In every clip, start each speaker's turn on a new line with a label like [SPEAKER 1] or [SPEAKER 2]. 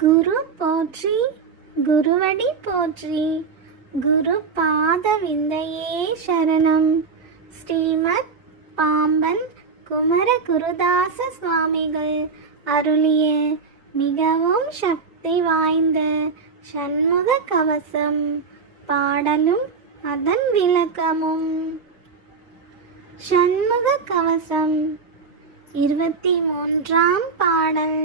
[SPEAKER 1] குரு போற்றி குருவடி போற்றி குரு பாத விந்தையே சரணம். ஸ்ரீமத் பாம்பன் குமர குருதாச சுவாமிகள் அருளிய மிகவும் சக்தி வாய்ந்த சண்முக கவசம் பாடலும் அதன் விளக்கமும். சண்முக கவசம் இருபத்தி மூன்றாம் பாடல்.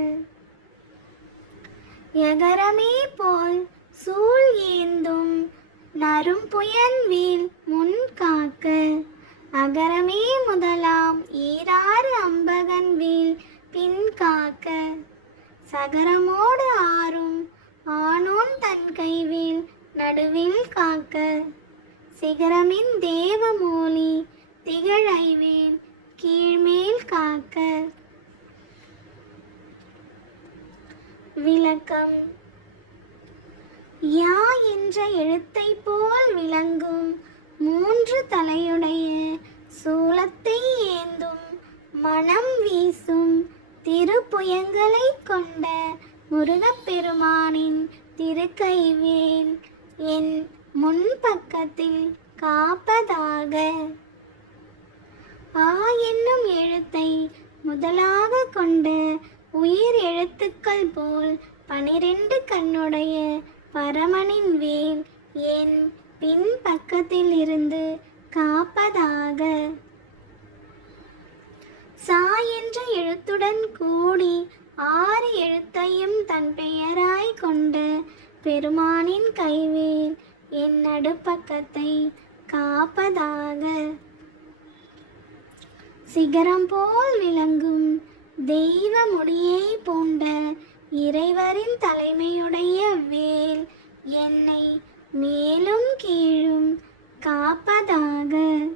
[SPEAKER 1] எகரமே போல் சூழ் ஏந்தும் நரும் புயன்வீல் முன் காக்க. அகரமே முதலாம் ஈராறு அம்பகன் வீல் பின் காக்க. சகரமோடு ஆறும் ஆனோன் தன் கைவில் நடுவில் காக்க. சிகரமின் தேவமோலி திகழைவேன் கீழ்மேல் காக்க. விளக்கம். யா என்ற எழுத்தை போல் விளங்கும் மூன்று தலையுடைய சூலத்தை ஏந்தும் மனம் வீசும் திருப்புயங்களை கொண்ட முருகப்பெருமானின் திருக்கைவேல் என் முன்பக்கத்தில் காப்பதாக. ஆ என்னும் எழுத்தை முதலாக கொண்ட உயிர் எழுத்துக்கள் போல் பனிரெண்டு கண்ணுடைய பரமனின் வேல் என் பின் பக்கத்தில் இருந்து காப்பதாக. சா என்ற எழுத்துடன் கூடி ஆறு எழுத்தையும் தன் பெயராய் கொண்ட பெருமானின் கைவேல் என் நடுப்பக்கத்தை காப்பதாக. சிகரம் போல் விளங்கும் தெய்வ முடியை பூண்ட இறைவரின் தலைமையுடைய வேல் என்னை மேலும் கீழும் காப்பதாக.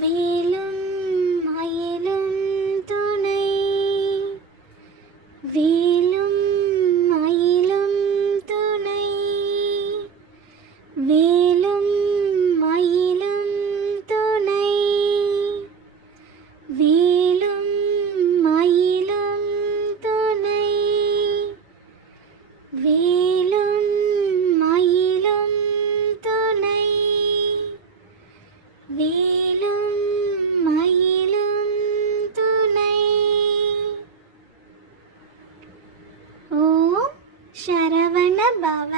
[SPEAKER 1] வேல் ಶರವಣ ಭವ